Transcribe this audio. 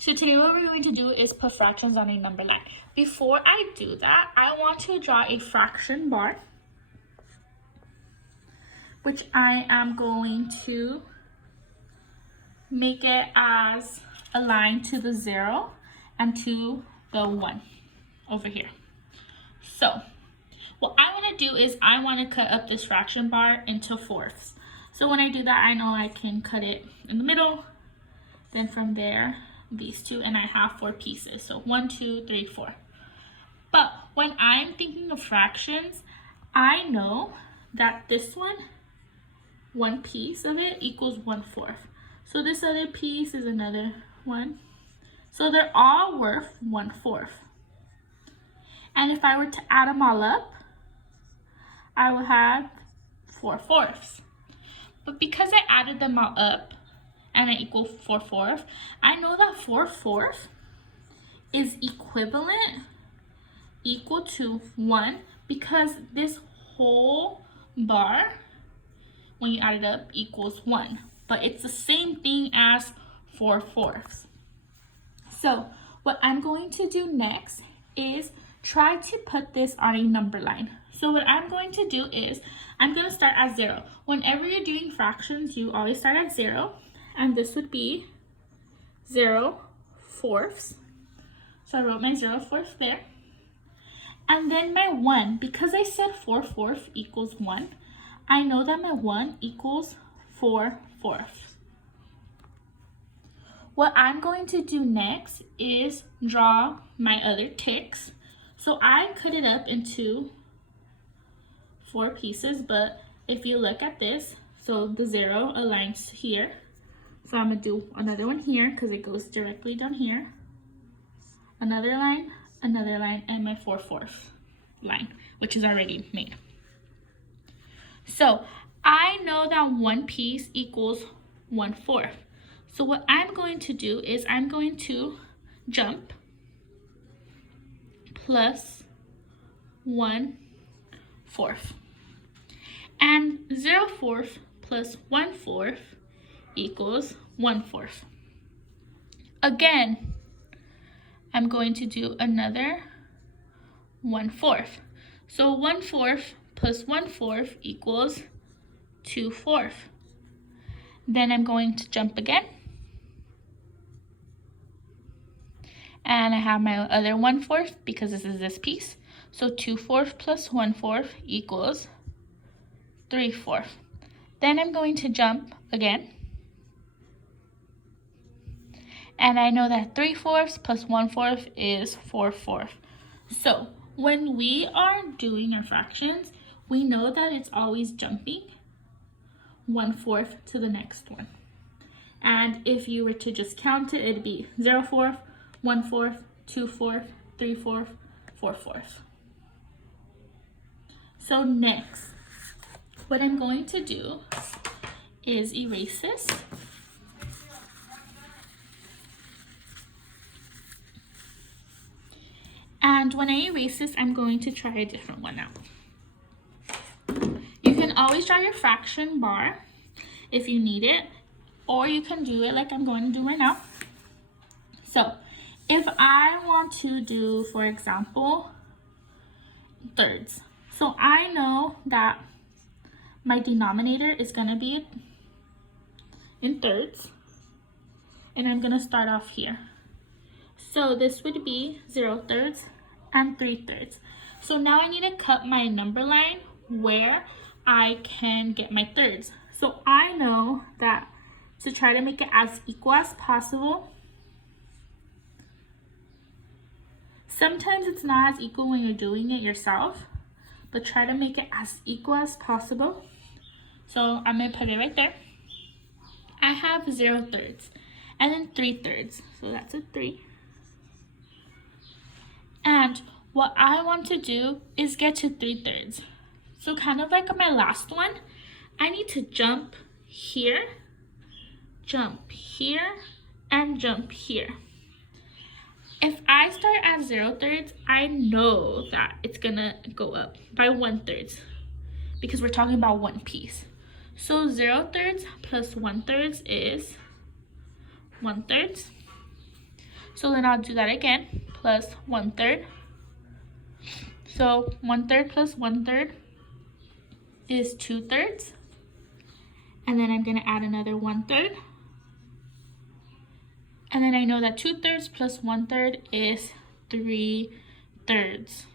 So today what we're going to do is put fractions on a number line. Before I do that, I want to draw a fraction bar, which I am going to make it as a line to the 0 and to the 1 over here. So what I want to do is I want to cut up this fraction bar into fourths. So when I do that, I know I can cut it in the middle, then from there, these two, and I have 4 pieces. So 1, 2, 3, 4. But when I'm thinking of fractions, I know that this one piece of it equals 1/4. So this other piece is another one. So they're all worth 1/4. And if I were to add them all up, I will have 4/4. But because I added them all up, and I equal 4/4, I know that 4/4 is equal to 1, because this whole bar, when you add it up, equals 1. But it's the same thing as 4/4. So what I'm going to do next is try to put this on a number line. So what I'm going to do is I'm going to start at 0. Whenever you're doing fractions, you always start at 0. And this would be 0/4. So I wrote my 0/4 there. And then my 1, because I said 4/4 equals 1, I know that my 1 equals 4/4. What I'm going to do next is draw my other ticks. So I cut it up into 4 pieces, but if you look at this, so the 0 aligns here. So I'm going to do another one here because it goes directly down here. Another line, and my 4/4 line, which is already made. So I know that one piece equals 1/4. So what I'm going to do is I'm going to jump plus 1/4. And 0/4 plus 1/4 equals 1/4. Again, I'm going to do another 1/4. So 1/4 plus 1/4 equals 2/4. Then I'm going to jump again. And I have my other 1/4 because this is this piece. So 2/4 plus 1/4 equals 3/4. Then I'm going to jump again. And I know that 3/4 plus 1/4 is 4/4. So when we are doing our fractions, we know that it's always jumping 1/4 to the next one. And if you were to just count it, it'd be 0/4, 1/4, 2/4, 3/4, 4/4. So next, what I'm going to do is erase this. And when I erase this, I'm going to try a different one out. You can always draw your fraction bar if you need it, or you can do it like I'm going to do right now. So if I want to do, for example, thirds. So I know that my denominator is going to be in thirds, and I'm going to start off here. So this would be 0/3 and 3/3. So now I need to cut my number line where I can get my thirds. So I know that to try to make it as equal as possible, sometimes it's not as equal when you're doing it yourself, but try to make it as equal as possible. So I'm going to put it right there. I have 0/3 and then 3/3. So that's a 3. And what I want to do is get to 3/3. So kind of like my last one, I need to jump here, and jump here. If I start at 0/3, I know that it's gonna go up by 1/3 because we're talking about one piece. So 0/3 plus 1/3 is 1/3. So then I'll do that again, plus 1/3. So 1/3 plus 1/3 is 2/3. And then I'm gonna add another 1/3. And then I know that 2/3 plus 1/3 is 3/3.